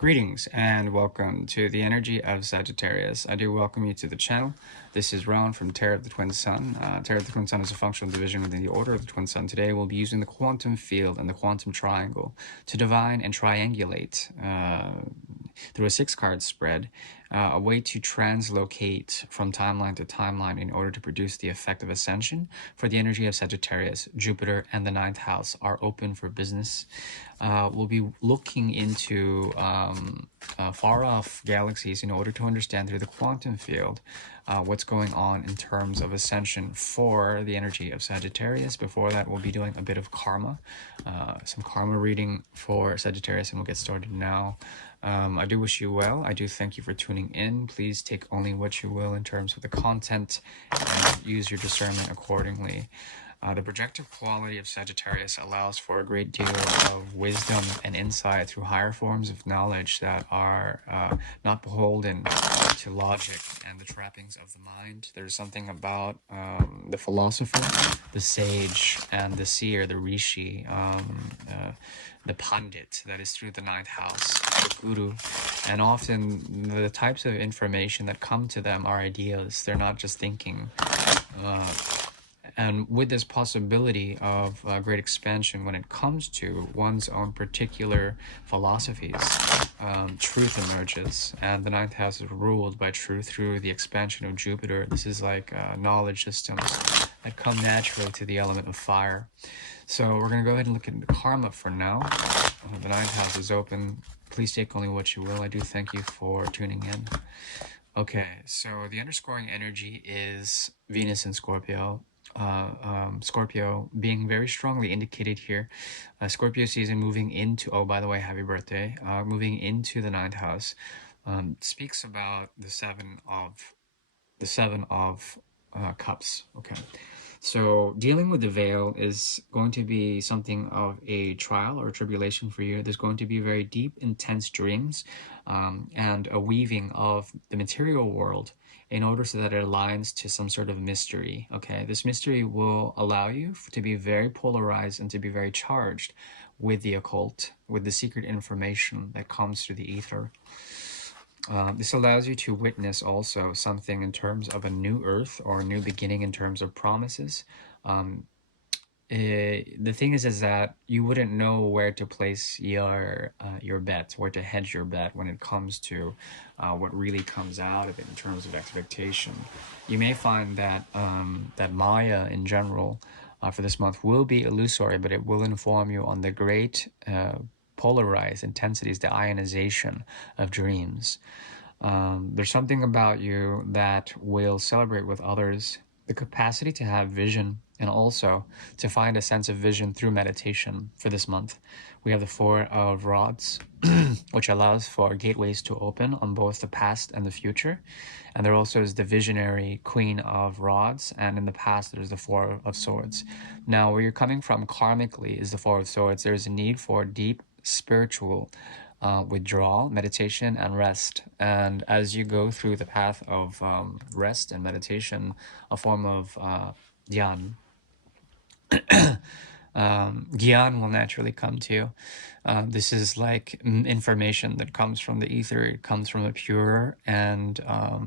Greetings and welcome to the energy of Sagittarius. I do welcome you to the channel. This is Rowan from Tarot of the Twin Sun. Tarot of the Twin Sun is a functional division within the Order of the Twin Sun. Today we'll be using the quantum field and the quantum triangle to divine and triangulate through a 6-card spread, a way to translocate from timeline to timeline in order to produce the effect of ascension. For the energy of Sagittarius, Jupiter and the 9th house are open for business. We'll be looking into far-off galaxies in order to understand through the quantum field what's going on in terms of ascension for the energy of Sagittarius. Before that, we'll be doing a bit of karma, some karma reading for Sagittarius, and we'll get started now. I do wish you well. I do thank you for tuning in. Please take only what you will in terms of the content and use your discernment accordingly. The projective quality of Sagittarius allows for a great deal of wisdom and insight through higher forms of knowledge that are not beholden to logic and the trappings of the mind. There's something about the philosopher, the sage, and the seer, the rishi, the pandit that is through the 9th house, the guru. And often the types of information that come to them are ideas. They're not just thinking. And with this possibility of great expansion when it comes to one's own particular philosophies, truth emerges. And the 9th house is ruled by truth through the expansion of Jupiter. This is like knowledge systems that come naturally to the element of fire. So we're going to go ahead and look at the karma for now. The 9th house is open. Please take only what you will. I do thank you for tuning in. Okay, so the underscoring energy is Venus in Scorpio. Scorpio being very strongly indicated here. Scorpio season moving into, oh, by the way, happy birthday, moving into the 9th house, speaks about the seven of cups. Okay, so dealing with the veil is going to be something of a trial or a tribulation for you. There's going to be very deep, intense dreams and a weaving of the material world in order so that it aligns to some sort of mystery. Okay, this mystery will allow you to be very polarized and to be very charged with the occult, with the secret information that comes through the ether. This allows you to witness also something in terms of a new earth or a new beginning in terms of promises. The thing is that you wouldn't know where to place your bet, where to hedge your bet when it comes to what really comes out of it in terms of expectation. You may find that that Maya in general for this month will be illusory, but it will inform you on the great polarized intensities, the ionization of dreams. There's something about you that will celebrate with others, the capacity to have vision, and also to find a sense of vision through meditation for this month. We have the 4 of Rods, which allows for gateways to open on both the past and the future. And there also is the visionary Queen of Rods, and in the past there's the 4 of Swords. Now, where you're coming from karmically is the 4 of Swords. There's a need for deep spiritual withdrawal, meditation, and rest. And as you go through the path of rest and meditation, a form of dhyan, Gyan will naturally come to you. This is like information that comes from the ether. It comes from a pure and a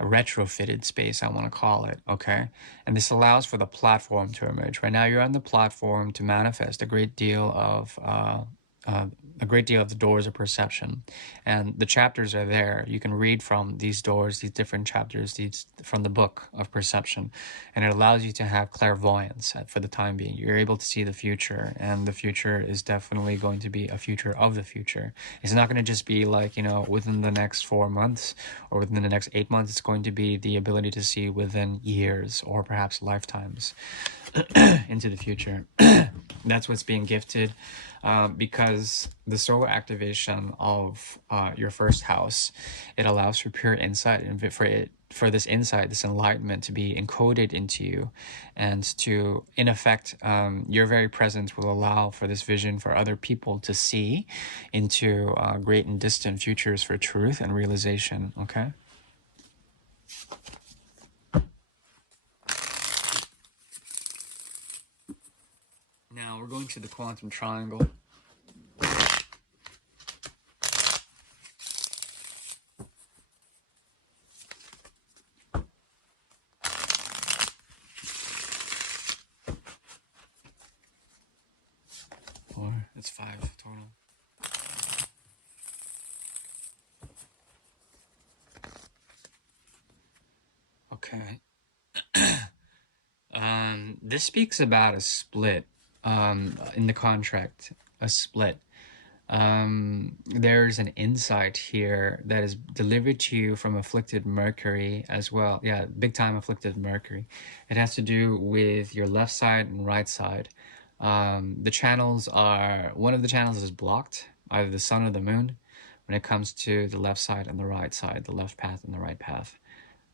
retrofitted space, I want to call it, okay? And this allows for the platform to emerge. Right now, you're on the platform to manifest a great deal of the doors of perception, and the chapters are there. You can read from these doors, these different chapters, from the book of perception, and it allows you to have clairvoyance for the time being. You're able to see the future, and the future is definitely going to be a future of the future. It's not going to just be like, within the next 4 months or within the next 8 months. It's going to be the ability to see within years or perhaps lifetimes into the future. That's what's being gifted, because the solar activation of your first house, it allows for pure insight and for this insight, this enlightenment to be encoded into you, and to, in effect, your very presence will allow for this vision for other people to see into great and distant futures for truth and realization. Okay. Now we're going to the quantum triangle. It's 5 total. Okay. This speaks about a split in the contract, a split. There's an insight here that is delivered to you from afflicted Mercury as well. Yeah, big time afflicted Mercury. It has to do with your left side and right side. The channels are, one of the channels is blocked, either the sun or the moon, when it comes to the left side and the right side, the left path and the right path.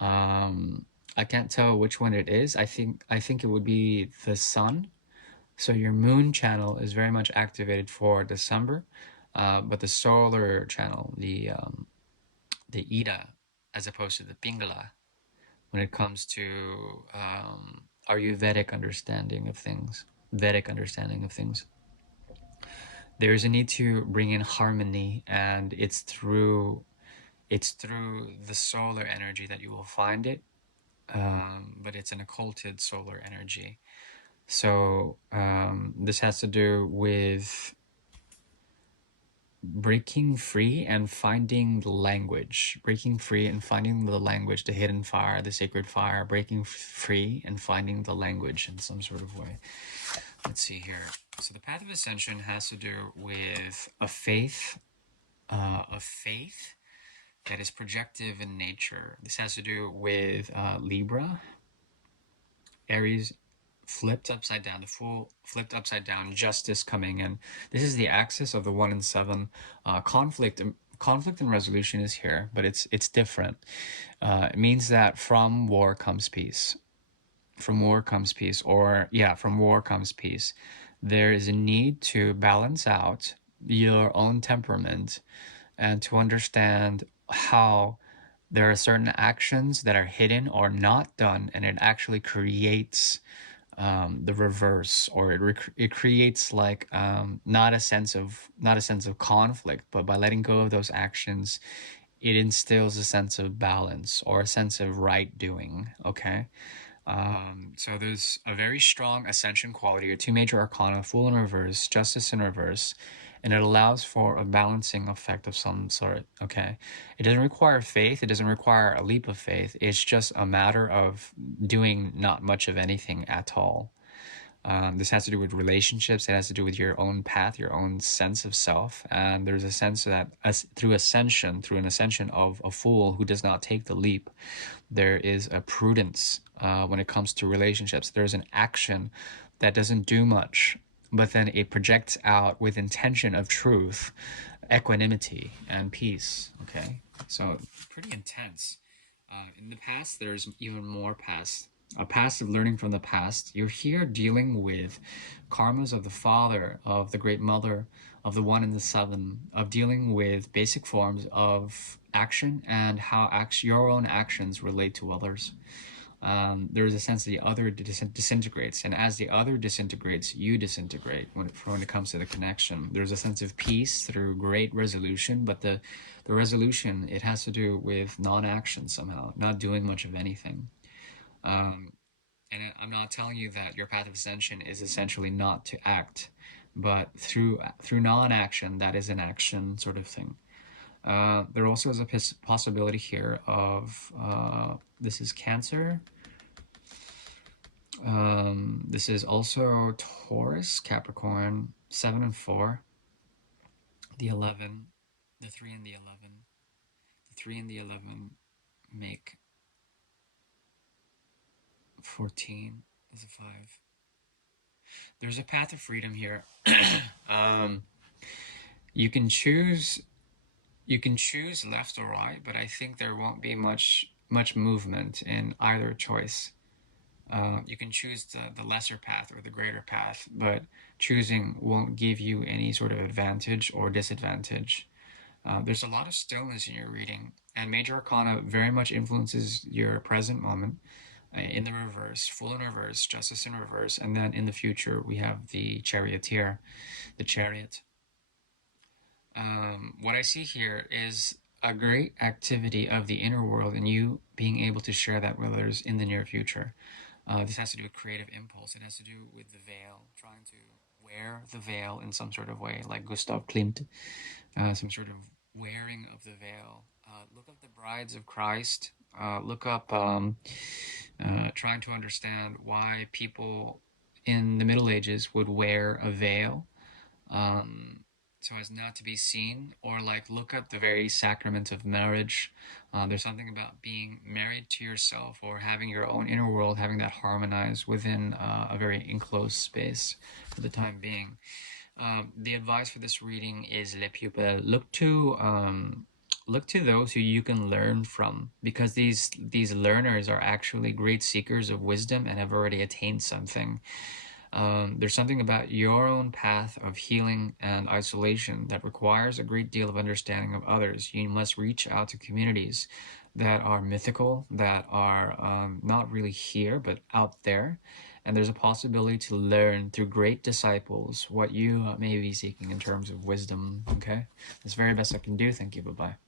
Um, I can't tell which one it is. I think it would be the sun. So your moon channel is very much activated for December, but the solar channel, the Ida, as opposed to the Pingala, when it comes to Ayurvedic understanding of things, Vedic understanding of things, there's a need to bring in harmony, and it's through the solar energy that you will find it, but it's an occulted solar energy. So this has to do with breaking free and finding the language, breaking free and finding the language, the hidden fire, the sacred fire, breaking free and finding the language in some sort of way. Let's see here. So the path of ascension has to do with a faith that is projective in nature. This has to do with Libra, Aries, flipped upside down, the full flipped upside down, justice coming in. This is the axis of the 1 and 7. Conflict and resolution is here, but it's different. It means that from war comes peace. From war comes peace, or yeah, from war comes peace. There is a need to balance out your own temperament and to understand how there are certain actions that are hidden or not done, and it actually creates the reverse, or it creates like not a sense of conflict, but by letting go of those actions, it instills a sense of balance or a sense of right doing. Okay. So there's a very strong ascension quality, or two major arcana, Fool in reverse, Justice in reverse, and it allows for a balancing effect of some sort. Okay, it doesn't require faith. It doesn't require a leap of faith. It's just a matter of doing not much of anything at all. This has to do with relationships. It has to do with your own path, your own sense of self. And there's a sense that through an ascension of a fool who does not take the leap, there is a prudence when it comes to relationships. There's an action that doesn't do much, but then it projects out with intention of truth, equanimity, and peace. Okay, so pretty intense. In the past, there's even more past. A past of learning from the past. You're here dealing with karmas of the father, of the great mother, of the 1 and the 7, of dealing with basic forms of action and how your own actions relate to others. There's a sense that the other disintegrates, and as the other disintegrates, you disintegrate when it comes to the connection. There's a sense of peace through great resolution, but the resolution, it has to do with non-action somehow, not doing much of anything. Um, and I'm not telling you that your path of ascension is essentially not to act, but through non-action, that is an action sort of thing. There also is a possibility here of this is Cancer. This is also Taurus, Capricorn, 7 and 4, the 11, the 3 and the 11. The 3 and the 11 make 14 is a 5. There's a path of freedom here. You can choose left or right, but I think there won't be much movement in either choice. You can choose the lesser path or the greater path, but choosing won't give you any sort of advantage or disadvantage. There's a lot of stillness in your reading, and Major Arcana very much influences your present moment. In the reverse, Fool in reverse, Justice in reverse, and then in the future we have the Charioteer, the Chariot. What I see here is a great activity of the inner world, and you being able to share that with others in the near future. This has to do with creative impulse. It has to do with the veil, trying to wear the veil in some sort of way, like Gustav Klimt, some sort of wearing of the veil. Look up the Brides of Christ. Look up trying to understand why people in the Middle Ages would wear a veil, um, so as not to be seen, or like look up the very sacrament of marriage. There's something about being married to yourself or having your own inner world, having that harmonize within a very enclosed space for the time being. The advice for this reading is Le Pupil. Look to those who you can learn from, because these learners are actually great seekers of wisdom and have already attained something. There's something about your own path of healing and isolation that requires a great deal of understanding of others. You must reach out to communities that are mythical, that are not really here, but out there. And there's a possibility to learn through great disciples what you may be seeking in terms of wisdom. Okay? That's the very best I can do. Thank you. Bye bye.